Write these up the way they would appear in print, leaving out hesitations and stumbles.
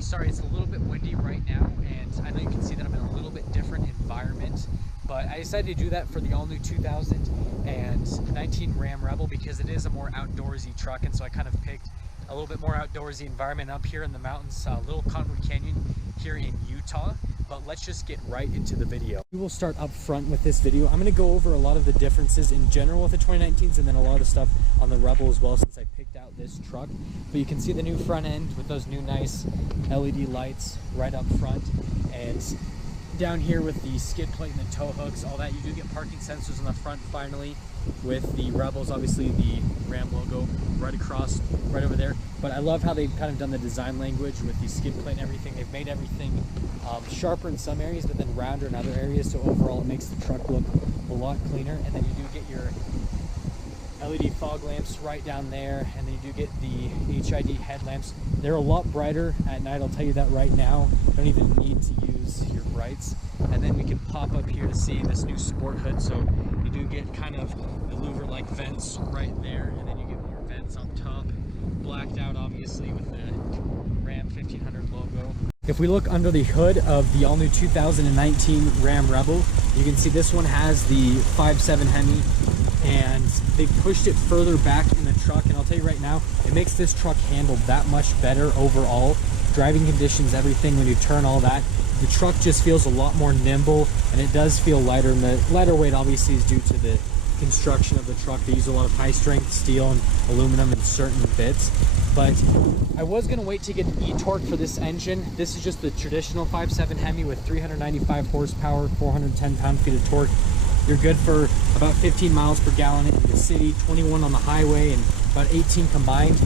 Sorry, it's a little bit windy right now, and I know you can see that I'm in a little bit different environment, but I decided to do that for the all-new 2019 Ram Rebel because it is a more outdoorsy truck, and so I kind of picked a little bit more outdoorsy environment up here in the mountains, Little Cottonwood Canyon here in Utah. But let's just get right into the video. We will start up front with this video. I'm going to go over a lot of the differences in general with the 2019s and then a lot of stuff on the Rebel as well, since I picked out this truck. But you can see the new front end with those new nice LED lights right up front, and down here with the skid plate and the tow hooks, all that. You do get parking sensors on the front finally with the Rebels, obviously the Ram logo right across, right over there. But I love how they've kind of done the design language with the skid plate and everything. They've made everything sharper in some areas, but then rounder in other areas. So overall, it makes the truck look a lot cleaner. And then you do get your LED fog lamps right down there, and then you do get the HID headlamps. They're a lot brighter at night, I'll tell you that right now. You don't even need to use your brights. And then we can pop up here to see this new sport hood. So you do get kind of the louver-like vents right there, and then you get more vents up top, blacked out obviously with the Ram 1500 logo. If we look under the hood of the all-new 2019 Ram Rebel, you can see this one has the 5.7 Hemi, and they pushed it further back in the truck, and I'll tell you right now, it makes this truck handle that much better overall. Driving conditions, everything, when you turn all that, the truck just feels a lot more nimble, and it does feel lighter, and the lighter weight obviously is due to the construction of the truck. They use a lot of high strength steel and aluminum in certain bits. But I was going to wait to get the e-torque for this engine. This is just the traditional 5.7 Hemi with 395 horsepower, 410 pound-feet of torque. You're good for about 15 miles per gallon in the city, 21 on the highway, and about 18 combined.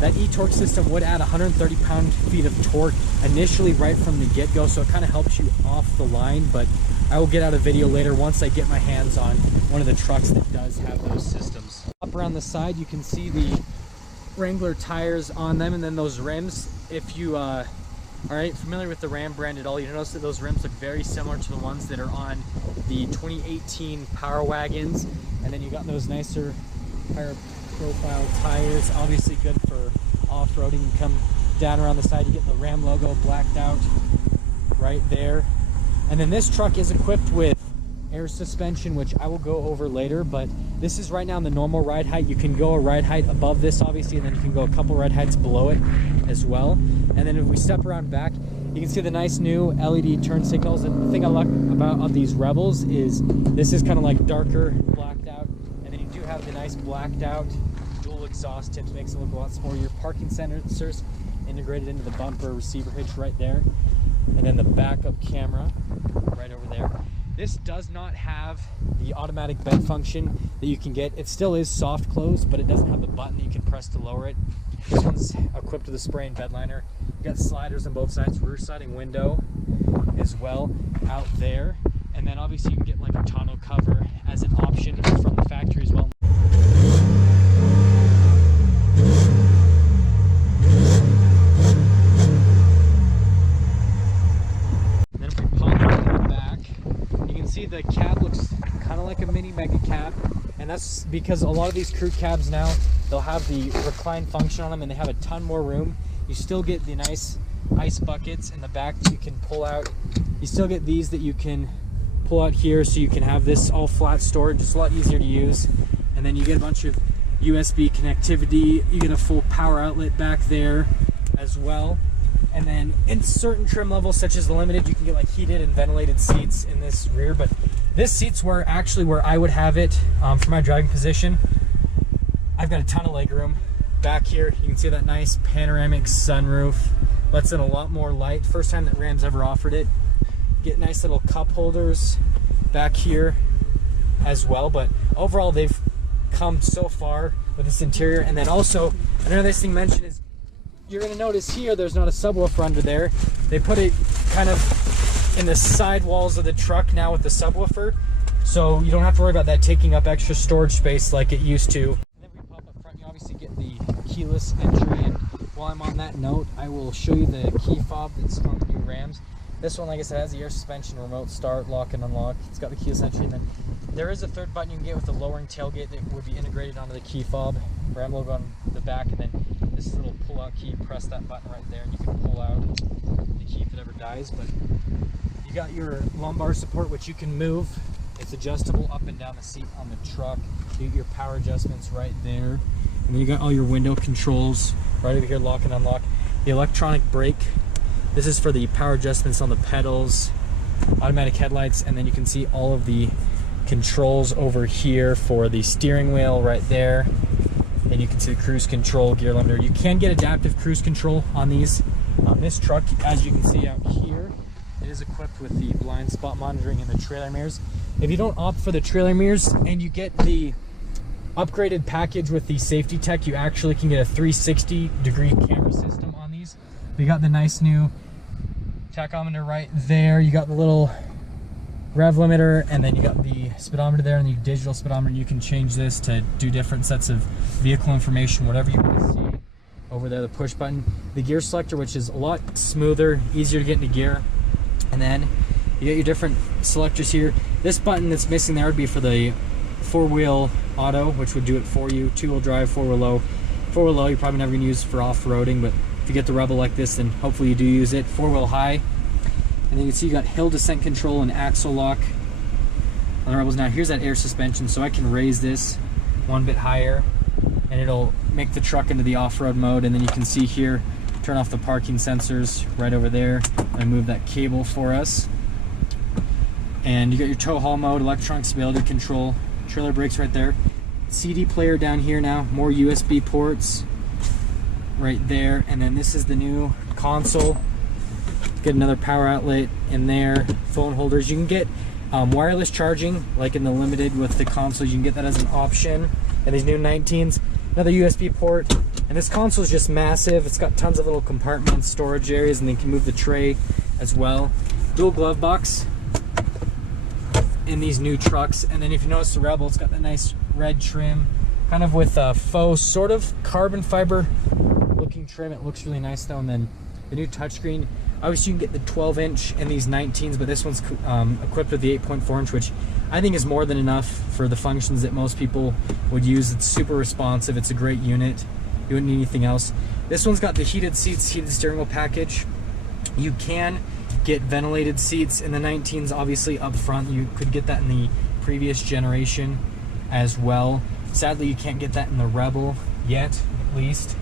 That e-torque system would add 130 pound-feet of torque initially right from the get-go, so it kind of helps you off the line. But I will get out a video later once I get my hands on one of the trucks that does have those systems. Up around the side, you can see the Wrangler tires on them, and then those rims. If you are familiar with the Ram brand at all, you notice that those rims look very similar to the ones that are on the 2018 Power Wagons. And then you got those nicer higher profile tires, obviously good for off-roading. You come down around the side, you get the Ram logo blacked out right there. And then this truck is equipped with air suspension, which I will go over later, but this is right now in the normal ride height. You can go a ride height above this obviously, and then you can go a couple ride heights below it as well. And then if we step around back, you can see the nice new LED turn signals. And the thing I like about these Rebels is this is kind of like darker blacked out, and then you do have the nice blacked out dual exhaust tips, makes it look a lot smaller. Your parking sensors integrated into the bumper receiver hitch right there, and then the backup camera right over there. This does not have the automatic bed function that you can get. It still is soft close, but it doesn't have the button that you can press to lower it. This one's equipped with a spray and bed liner. You got sliders on both sides, rear siding window as well out there. And then obviously you can get like a tonneau cover as an option from the factory as well. See, the cab looks kind of like a mini mega cab, and that's because a lot of these crew cabs now, they'll have the recline function on them, and they have a ton more room. You still get the nice ice buckets in the back that you can pull out. You still get these that you can pull out here, so you can have this all flat storage. It's a lot easier to use. And then you get a bunch of USB connectivity. You get a full power outlet back there as well. And then in certain trim levels, such as the Limited, you can get like heated and ventilated seats in this rear. But this seat's where I would have it for my driving position. I've got a ton of leg room back here. You can see that nice panoramic sunroof. Lets in a lot more light. First time that Ram's ever offered it. Get nice little cup holders back here as well. But overall, they've come so far with this interior. And then also, another nice thing to mention is, you're going to notice here there's not a subwoofer under there. They put it kind of in the side walls of the truck now with the subwoofer, so you don't have to worry about that taking up extra storage space like it used to. And then we pop up front, you obviously get the keyless entry, and while I'm on that note, I will show you the key fob that's on the new Rams. This one, like I said, has the air suspension, remote start, lock and unlock. It's got the keyless entry, and then there is a third button you can get with the lowering tailgate that would be integrated onto the key fob. Ram logo on the back, and then this is a little pull-out key. Press that button right there, and you can pull out the key if it ever dies. But you got your lumbar support, which you can move. It's adjustable up and down the seat on the truck. You get your power adjustments right there, and then you got all your window controls right over here, lock and unlock. The electronic brake. This is for the power adjustments on the pedals, automatic headlights, and then you can see all of the controls over here for the steering wheel right there. And you can see the cruise control, gear limiter. You can get adaptive cruise control on these. On this truck, as you can see out here, it is equipped with the blind spot monitoring and the trailer mirrors. If you don't opt for the trailer mirrors and you get the upgraded package with the safety tech, you actually can get a 360-degree camera system on these. We got the nice new tachometer right there. You got the little rev limiter, and then you got the speedometer there and the digital speedometer. You can change this to do different sets of vehicle information, whatever you want to see. Over there, the push button. The gear selector, which is a lot smoother, easier to get into gear. And then you get your different selectors here. This button that's missing there would be for the four-wheel auto, which would do it for you. Two-wheel drive, four-wheel low. Four-wheel low you're probably never going to use for off-roading, but if you get the Rebel like this, then hopefully you do use it. Four-wheel high. And then you can see you got hill descent control and axle lock on the Rebels. Now here's that air suspension, so I can raise this one bit higher and it'll make the truck into the off-road mode. And then you can see here, turn off the parking sensors right over there and move that cable for us. And you got your tow haul mode, electronic stability control, trailer brakes right there. CD player down here now, more USB ports right there. And then this is the new console. Get another power outlet in there, phone holders. You can get wireless charging, like in the Limited with the console. You can get that as an option. And these new 19s, another USB port. And this console is just massive. It's got tons of little compartments, storage areas, and then you can move the tray as well. Dual glove box in these new trucks. And then if you notice the Rebel, it's got that nice red trim, kind of with a faux sort of carbon fiber looking trim. It looks really nice though. And then the new touchscreen. Obviously you can get the 12-inch in these 19s, but this one's equipped with the 8.4-inch, which I think is more than enough for the functions that most people would use. It's super responsive. It's a great unit. You wouldn't need anything else. This one's got the heated seats, heated steering wheel package. You can get ventilated seats in the 19s, obviously up front. You could get that in the previous generation as well. Sadly, you can't get that in the Rebel yet, at least.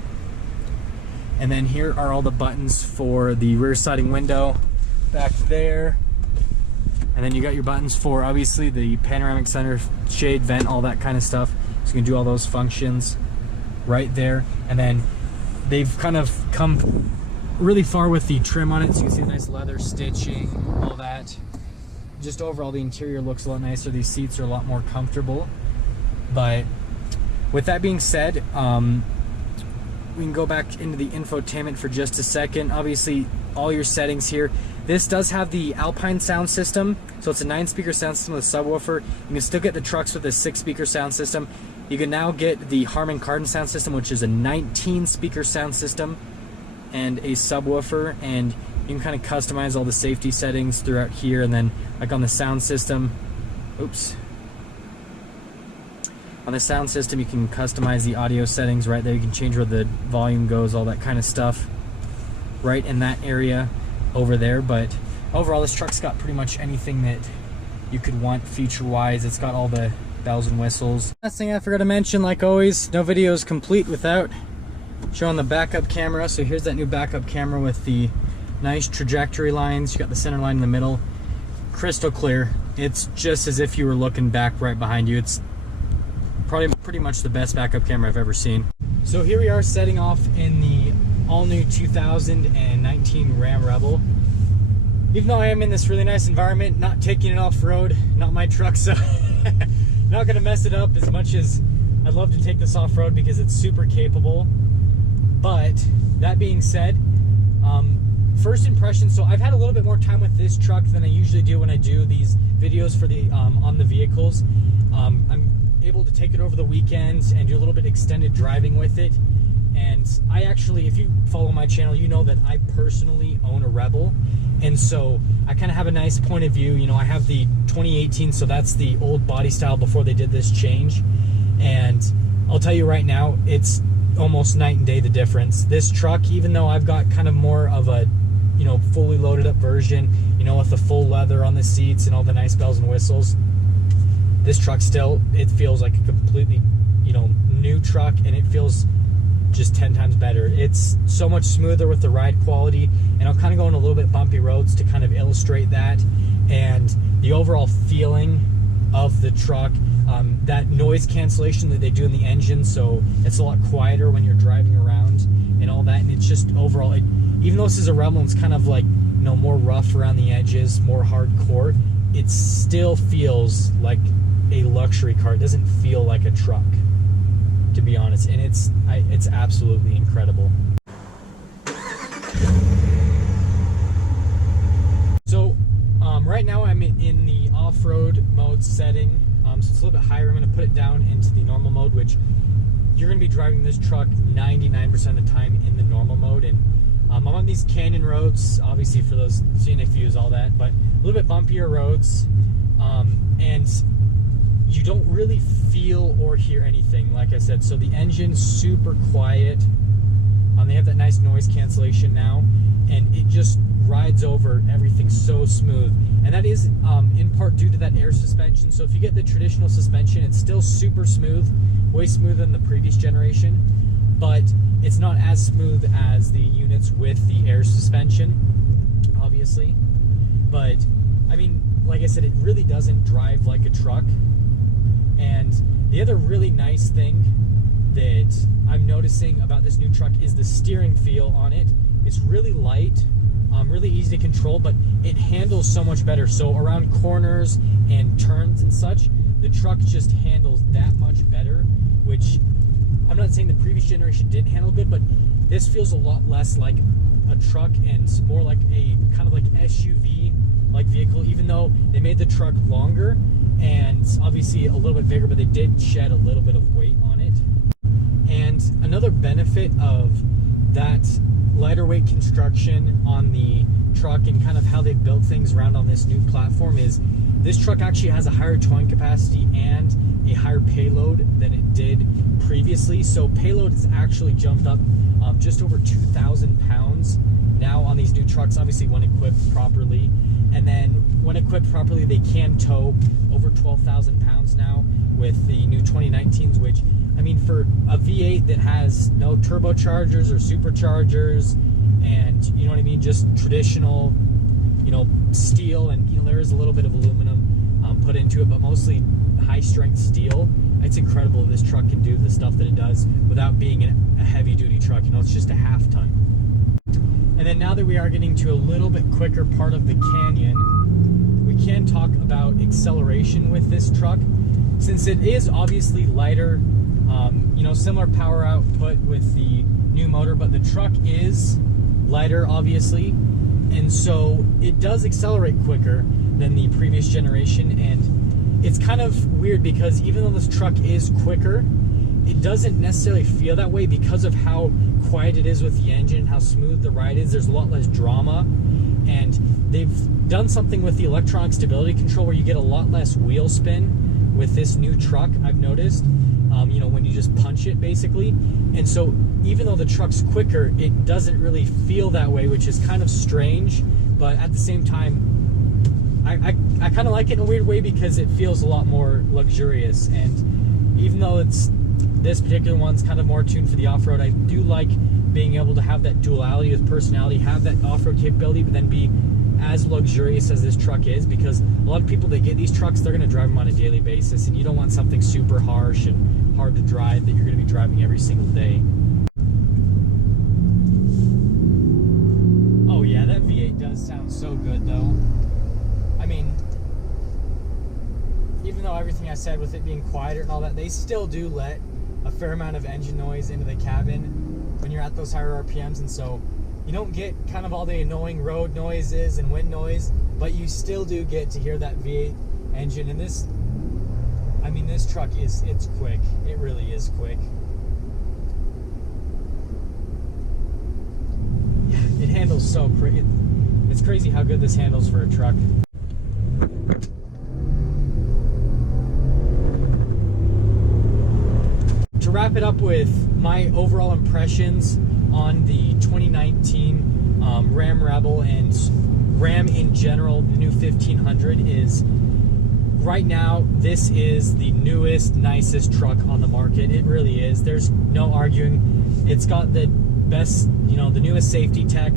And then here are all the buttons for the rear sliding window back there. And then you got your buttons for obviously the panoramic center, shade, vent, all that kind of stuff. So you can do all those functions right there. And then they've kind of come really far with the trim on it. So you can see the nice leather stitching, all that. Just overall, the interior looks a lot nicer. These seats are a lot more comfortable. But with that being said, we can go back into the infotainment for just a second. Obviously, all your settings here. This does have the Alpine sound system, so it's a 9-speaker sound system with a subwoofer. You can still get the trucks with a 6-speaker sound system. You can now get the Harman Kardon sound system, which is a 19-speaker sound system and a subwoofer, and you can kind of customize all the safety settings throughout here. And then like on the sound system, on the sound system, you can customize the audio settings right there. You can change where the volume goes, all that kind of stuff right in that area over there. But overall, this truck's got pretty much anything that you could want feature-wise. It's got all the bells and whistles. Last thing I forgot to mention, like always, no video is complete without showing the backup camera. So here's that new backup camera with the nice trajectory lines. You got the center line in the middle. Crystal clear. It's just as if you were looking back right behind you. It's probably pretty much the best backup camera I've ever seen. So here we are setting off in the all-new 2019 Ram Rebel. Even though I am in this really nice environment, not taking it off-road, not my truck, so not gonna mess it up as much as I'd love to take this off-road because it's super capable. But that being said, first impression, so I've had a little bit more time with this truck than I usually do when I do these videos for the on the vehicles. I'm able to take it over the weekends and do a little bit extended driving with it. And I actually, if you follow my channel, you know that I personally own a Rebel, And so I kind of have a nice point of view. You know, I have the 2018, so that's the old body style before they did this change. And I'll tell you right now, it's almost night and day the difference. This truck, even though I've got kind of more of a, you know, fully loaded up version, you know, with the full leather on the seats and all the nice bells and whistles, this truck still, it feels like a completely, you know, new truck, and it feels just 10 times better. It's so much smoother with the ride quality, and I'll kind of go on a little bit bumpy roads to kind of illustrate that. And the overall feeling of the truck, that noise cancellation that they do in the engine, so it's a lot quieter when you're driving around and all that. And it's just overall, even though this is a Rebel and it's kind of like, you know, more rough around the edges, more hardcore, it still feels like a luxury car. It doesn't feel like a truck, to be honest, and it's absolutely incredible. So right now I'm in the off-road mode setting, so it's a little bit higher. I'm going to put it down into the normal mode, which you're going to be driving this truck 99% of the time in the normal mode. And I'm on these canyon roads, obviously for those scenic views, all that, but a little bit bumpier roads, and you don't really feel or hear anything, like I said. So the engine's super quiet. They have that nice noise cancellation now, and it just rides over everything so smooth. And that is in part due to that air suspension. So if you get the traditional suspension, it's still super smooth, way smoother than the previous generation, but it's not as smooth as the units with the air suspension, obviously. But I mean, like I said, it really doesn't drive like a truck. And the other really nice thing that I'm noticing about this new truck is the steering feel on it. It's really light, really easy to control, but it handles so much better. So around corners and turns and such, the truck just handles that much better, which I'm not saying the previous generation didn't handle good, but this feels a lot less like a truck and more like a kind of like SUV like vehicle, even though they made the truck longer and obviously a little bit bigger, but they did shed a little bit of weight on it. And another benefit of that lighter weight construction on the truck and kind of how they built things around on this new platform is this truck actually has a higher towing capacity and a higher payload than it did previously. So payload has actually jumped up just over 2,000 pounds now on these new trucks, obviously when equipped properly. And then when equipped properly, they can tow over 12,000 pounds now with the new 2019s, which, I mean, for a V8 that has no turbochargers or superchargers and, you know what I mean, just traditional, you know, steel, and, you know, there is a little bit of aluminum put into it, but mostly high strength steel. It's incredible this truck can do the stuff that it does without being a heavy duty truck. You know, it's just a half ton. And then now that we are getting to a little bit quicker part of the canyon, we can talk about acceleration with this truck. Since it is obviously lighter, you know, similar power output with the new motor, but the truck is lighter, obviously. And so it does accelerate quicker than the previous generation. And it's kind of weird because even though this truck is quicker, it doesn't necessarily feel that way because of how quiet it is with the engine, how smooth the ride is. There's a lot less drama, and they've done something with the electronic stability control where you get a lot less wheel spin with this new truck, I've noticed, you know, when you just punch it basically. And so even though the truck's quicker, it doesn't really feel that way, which is kind of strange, but at the same time, I kind of like it in a weird way because it feels a lot more luxurious. And even though this particular one's kind of more tuned for the off-road, I do like being able to have that duality with personality, have that off-road capability, but then be as luxurious as this truck is, because a lot of people that get these trucks, they're going to drive them on a daily basis, and you don't want something super harsh and hard to drive that you're going to be driving every single day. Oh yeah, that V8 does sound so good though. I mean, even though everything I said with it being quieter and all that, they still do let a fair amount of engine noise into the cabin when you're at those higher RPMs, and so you don't get kind of all the annoying road noises and wind noise, but you still do get to hear that V8 engine. And this, I mean, this truck it's quick. It really is quick. Yeah, it handles so quick. It's crazy how good this handles for a truck. To wrap it up with my overall impressions on the 2019 Ram Rebel and Ram in general, the new 1500 is, right now, this is the newest, nicest truck on the market. It really is. There's no arguing. It's got the best, you know, the newest safety tech,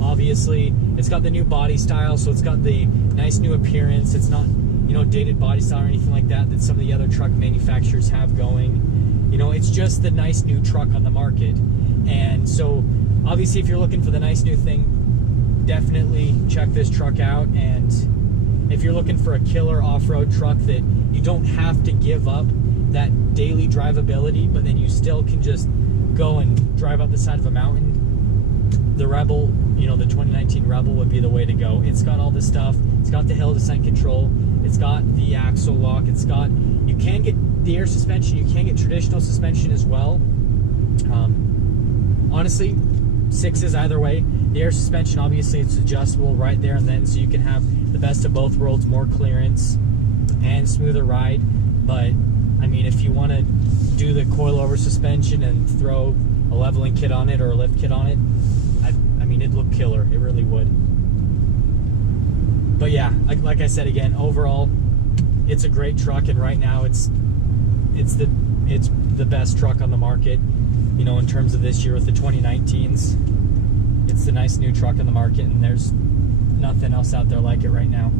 obviously. It's got the new body style, so it's got the nice new appearance. It's not, you know, dated body style or anything like that that some of the other truck manufacturers have going. You know, it's just the nice new truck on the market. And so, obviously, if you're looking for the nice new thing, definitely check this truck out. And if you're looking for a killer off-road truck that you don't have to give up that daily drivability, but then you still can just go and drive up the side of a mountain, the Rebel, you know, the 2019 Rebel would be the way to go. It's got all this stuff. It's got the hill descent control. It's got the axle lock. It's got, you can get the air suspension. You can get traditional suspension as well. Honestly, sixes either way. The air suspension, obviously, it's adjustable right there and then, so you can have the best of both worlds, more clearance and smoother ride. But I mean, if you want to do the coilover suspension and throw a leveling kit on it or a lift kit on it, I mean, it'd look killer. It really would. But yeah, like I said again, overall, it's a great truck, and right now it's the best truck on the market. You know, in terms of this year with the 2019s, it's the nice new truck on the market, and there's nothing else out there like it right now.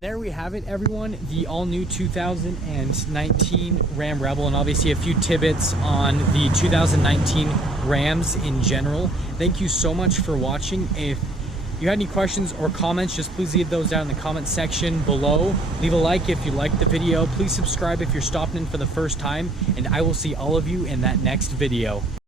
There we have it, everyone, the all-new 2019 Ram Rebel, and obviously a few tidbits on the 2019 Rams in general. Thank you so much for watching. If you had any questions or comments, just please leave those down in the comment section below. Leave a like if you liked the video. Please subscribe if you're stopping in for the first time, and I will see all of you in that next video.